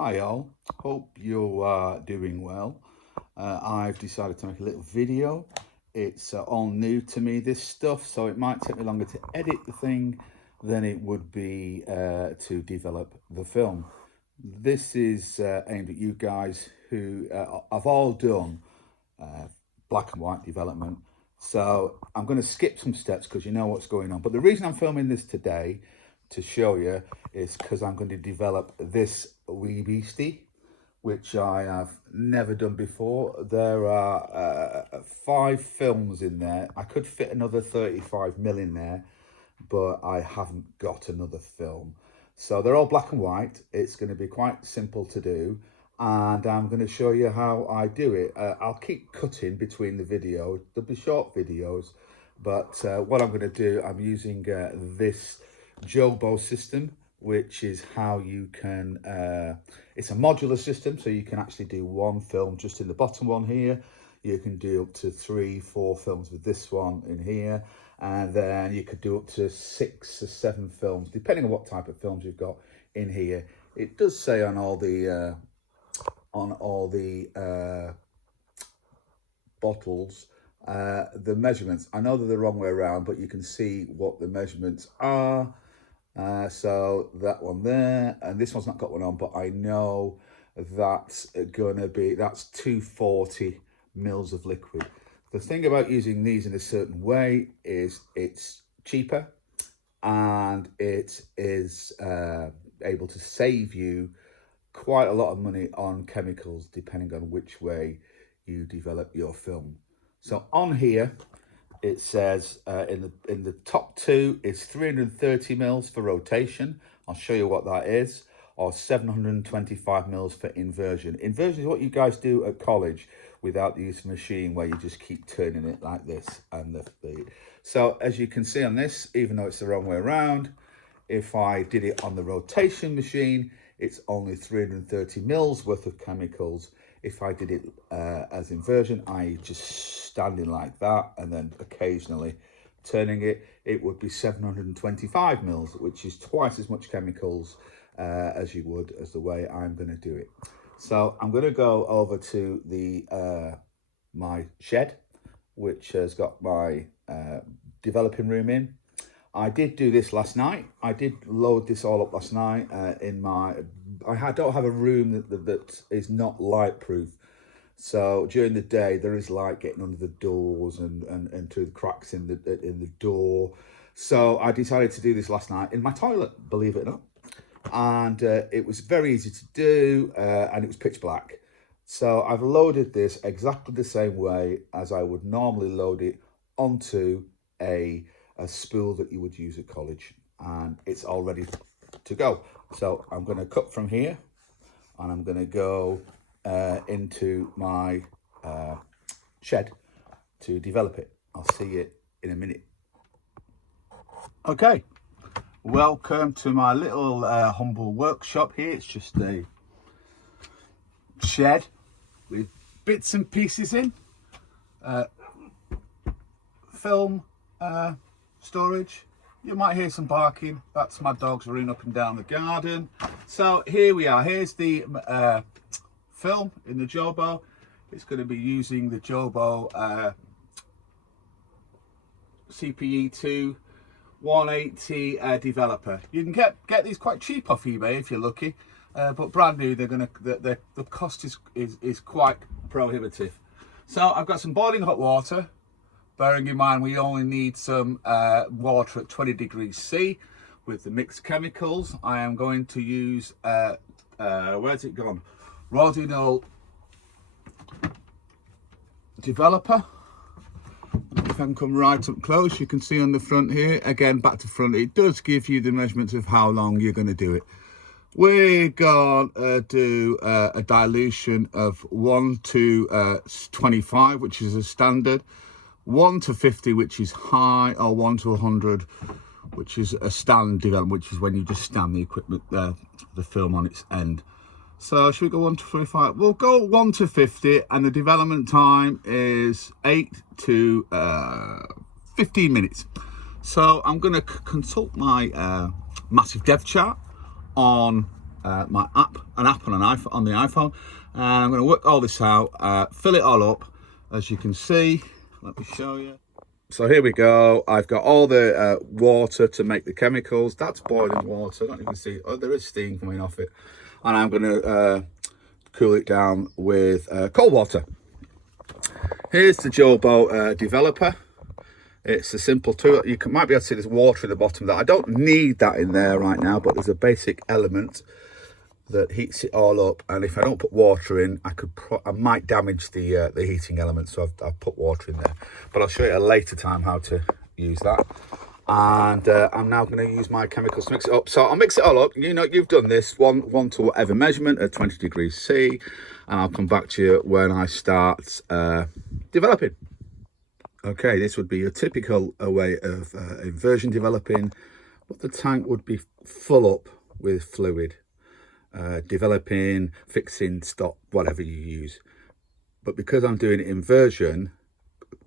Hi all, hope you are doing well. I've decided to make a little video. It's all new to me, this stuff, so it might take me longer to edit the thing than it would be to develop the film. This is aimed at you guys who have all done black and white development. So I'm going to skip some steps because you know what's going on. But the reason I'm filming this today to show you is because I'm going to develop this wee beastie, which I have never done before. There are 5 films in there. I could fit another 35 mil in there, but I haven't got another film. So they're all black and white. It's going to be quite simple to do, and I'm going to show you how I do it. I'll keep cutting between the video. There'll be short videos, but what I'm going to do, I'm using this Jobo system, which is how you can, it's a modular system, so you can actually do one film just in the bottom one here. You can do up to 3-4 films with this one in here, and then you could do up to 6 or 7 films, depending on what type of films you've got in here. It does say on all the bottles the measurements. I know they're the wrong way around, but you can see what the measurements are. So that one there, and this one's not got one on, but I know that's gonna be, that's 240 mils of liquid. The thing about using these in a certain way is it's cheaper, and it is able to save you quite a lot of money on chemicals depending on which way you develop your film. So on here it says in the top 2 is 330 mils for rotation. I'll show you what that is, or 725 mils for inversion. Inversion is what you guys do at college without the use of a machine, where you just keep turning it like this. And so as you can see on this, even though it's the wrong way around, if I did it on the rotation machine, it's only 330 mils worth of chemicals. If I did it as inversion, i.e. just standing like that and then occasionally turning it, it would be 725 mils, which is twice as much chemicals as you would as the way I'm going to do it. So I'm going to go over to the my shed, which has got my developing room in. I did do this last night. I did load this all up last night in my, don't have a room that is not light proof. So during the day there is light getting under the doors and through the cracks in the door. So I decided to do this last night in my toilet, believe it or not. And it was very easy to do, and it was pitch black. So I've loaded this exactly the same way as I would normally load it onto a spool that you would use at college, and it's all ready to go. So I'm going to cut from here, and I'm going to go into my shed to develop it. I'll see you in a minute. Okay, welcome to my little humble workshop here. It's just a shed with bits and pieces in, film storage. You might hear some barking. That's my dogs running up and down the garden. So here we are. Here's the film in the Jobo. It's going to be using the Jobo CPE2 180 developer. You can get these quite cheap off eBay if you're lucky, but brand new, the cost is quite prohibitive. So I've got some boiling hot water. Bearing in mind we only need some water at 20 degrees C with the mixed chemicals. I am going to use, where's it gone? Rodinal developer. If I can come right up close, you can see on the front here, again back to front, it does give you the measurements of how long you're going to do it. We're going to do a dilution of 1 to 25, which is a standard, 1 to 50, which is high, or 1 to 100, which is a stand development, which is when you just stand the equipment, the film on its end. So should we go 1 to 45? We'll go 1 to 50, and the development time is 8 to 15 minutes. So I'm going to consult my massive dev chart on an app on the iPhone, and I'm going to work all this out, fill it all up, as you can see. Let me show you. So here we go. I've got all the water to make the chemicals. That's boiling water. I don't even see. Oh, there is steam coming off it, and I'm going to cool it down with cold water. Here's the Jobo developer. It's a simple tool. You might be able to see there's water at the bottom of that. I don't need that in there right now, but there's a basic element that heats it all up. And if I don't put water in, I might damage the heating element. So I've put water in there. But I'll show you at a later time how to use that. And I'm now going to use my chemicals to mix it up. So I'll mix it all up. You know, you've done this one to whatever measurement at 20 degrees C. And I'll come back to you when I start developing. Okay, this would be a typical way of inversion developing, but the tank would be full up with fluid, developing, fixing, stop, whatever you use. But because I'm doing inversion,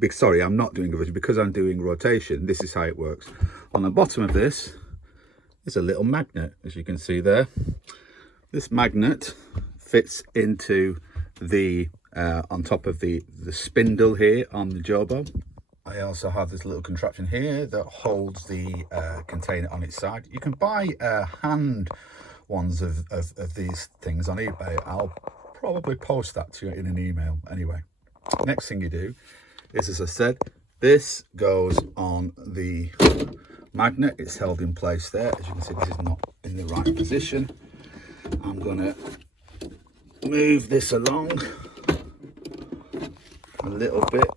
sorry, I'm not doing inversion, because I'm doing rotation, this is how it works. On the bottom of this is a little magnet, as you can see there. This magnet fits into the on top of the spindle here on the Jobo. I also have this little contraption here that holds the container on its side. You can buy hand ones of these things on eBay. I'll probably post that to you in an email anyway. Next thing you do is, as I said, this goes on the magnet. It's held in place there. As you can see, this is not in the right position. I'm gonna move this along a little bit.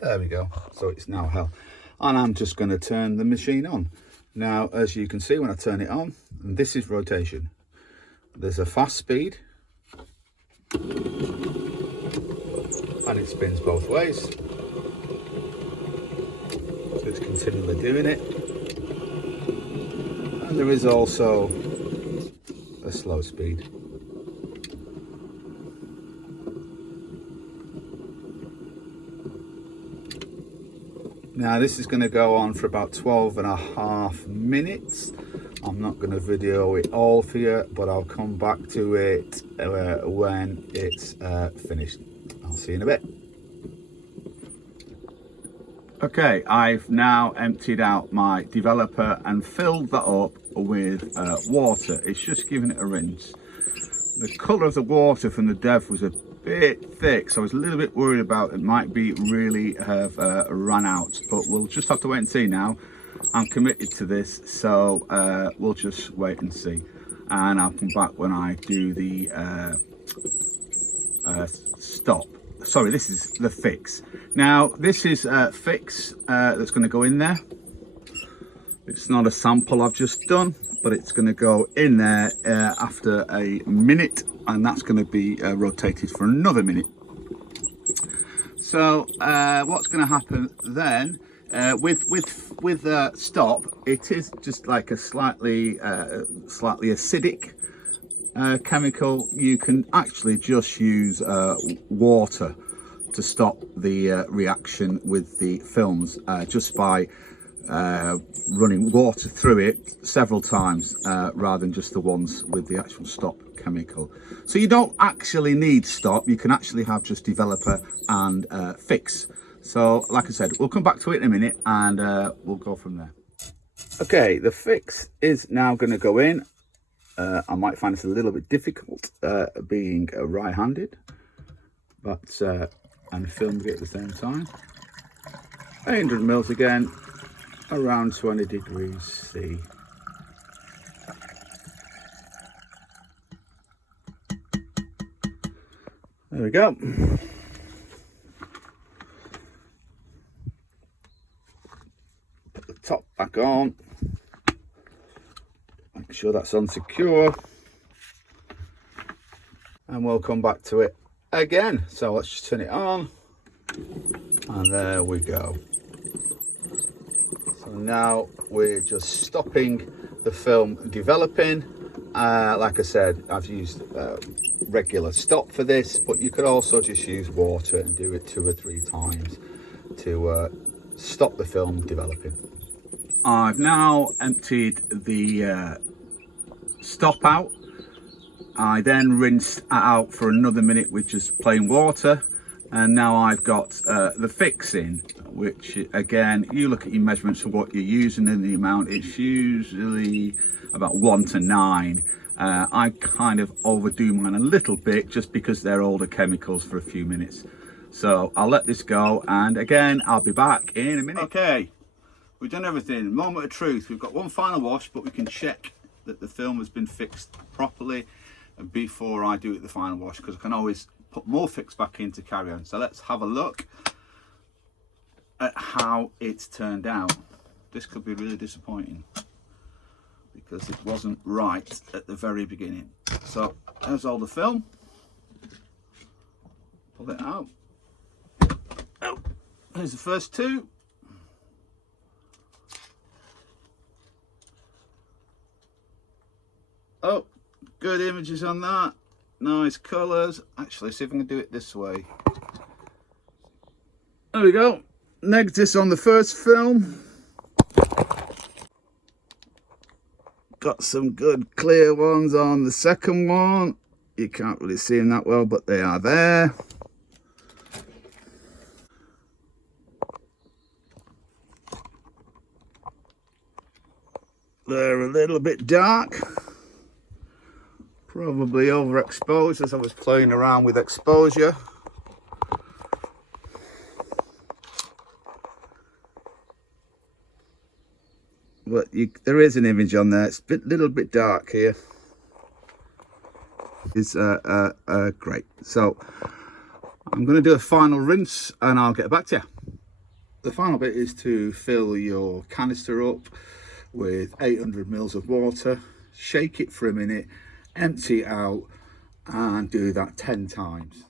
There we go. So it's now held. And I'm just going to turn the machine on. Now, as you can see when I turn it on, and this is rotation. There's a fast speed. And it spins both ways. So it's continually doing it. And there is also a slow speed. Now this is going to go on for about 12.5 minutes. I'm not going to video it all for you, but I'll come back to it when it's finished. I'll see you in a bit. Okay, I've now emptied out my developer and filled that up with water. It's just giving it a rinse. The colour of the water from the Dev was a bit thick, so I was a little bit worried about it might be really have run out, but we'll just have to wait and see now. I'm committed to this, so we'll just wait and see, and I'll come back when I do the stop. Sorry, this is the fix. Now this is a fix that's going to go in there. It's not a sample I've just done, but it's going to go in there after a minute, and that's going to be rotated for another minute. So what's going to happen then with stop? It is just like a slightly acidic chemical. You can actually just use water to stop the reaction with the films just by running water through it several times rather than just the ones with the actual stop chemical. So you don't actually need stop, you can actually have just developer and fix. So like I said, we'll come back to it in a minute and we'll go from there. Okay, the fix is now going to go in. I might find this a little bit difficult being right-handed, but and filming it at the same time. 800 mils again, around 20 degrees C. There we go. Put the top back on. Make sure that's unsecure. And we'll come back to it again. So let's just turn it on. And there we go. So now we're just stopping the film developing, Like I said, I've used regular stop for this, but you could also just use water and do it 2 or 3 times to stop the film developing. I've now emptied the stop out. I then rinsed it out for another minute with just plain water, and now I've got the fix in, which again, you look at your measurements of what you're using and the amount. It's usually about 1 to 9. I kind of overdo mine a little bit just because they're older chemicals for a few minutes. So I'll let this go, and again, I'll be back in a minute. Okay, we've done everything. Moment of truth. We've got one final wash, but we can check that the film has been fixed properly before I do it the final wash, because I can always put more fix back in to carry on. So let's have a look at how it's turned out. This could be really disappointing because it wasn't right at the very beginning. So there's all the film. Pull it out. Oh, here's the first 2. Oh, good images on that. Nice colours. Actually, see if I can do it this way. There we go. Negatives on the first film. Got some good clear ones on the second one. You can't really see them that well, but they are there. They're a little bit dark. Probably overexposed as I was playing around with exposure. But there is an image on there. It's a little bit dark here. It's great. So I'm going to do a final rinse and I'll get back to you. The final bit is to fill your canister up with 800 mils of water, shake it for a minute, empty it out, and do that 10 times.